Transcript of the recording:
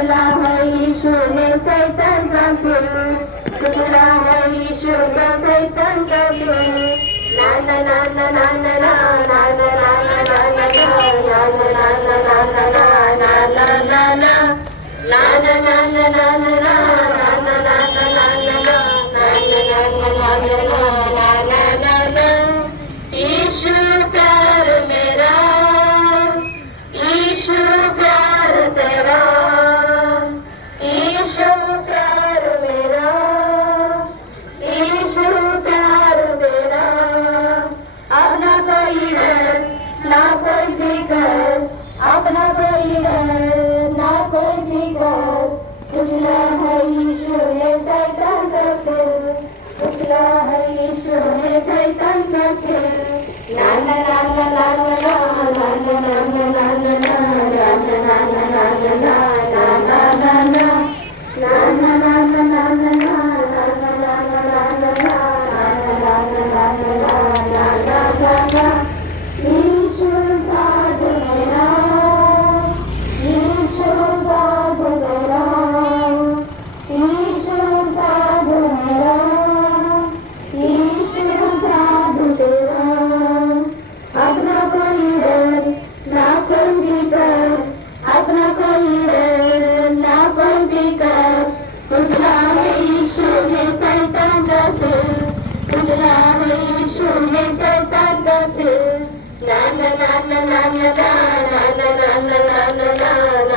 कुचला है यीशु ने शैतान का सिर, कुचला है यीशु ने शैतान का सिर। ना ना ना ना ना ना ना ना ना ना ना ना ना ईशु प्यार मेरा, ईशु प्यार तेरा, ईशु प्यार मेरा, ईशु प्यार तेरा। अपना कोई डर ना कोई फिकर, अपना कोई डर ना कोई फिकर। कुचला है यीशु ने शैतान का सिर, कुचला है यीशु ने शैतान का सिर। ना ना ना ना ना ना ना ना ना ना ना ना ना na na na na na na na na na na na na na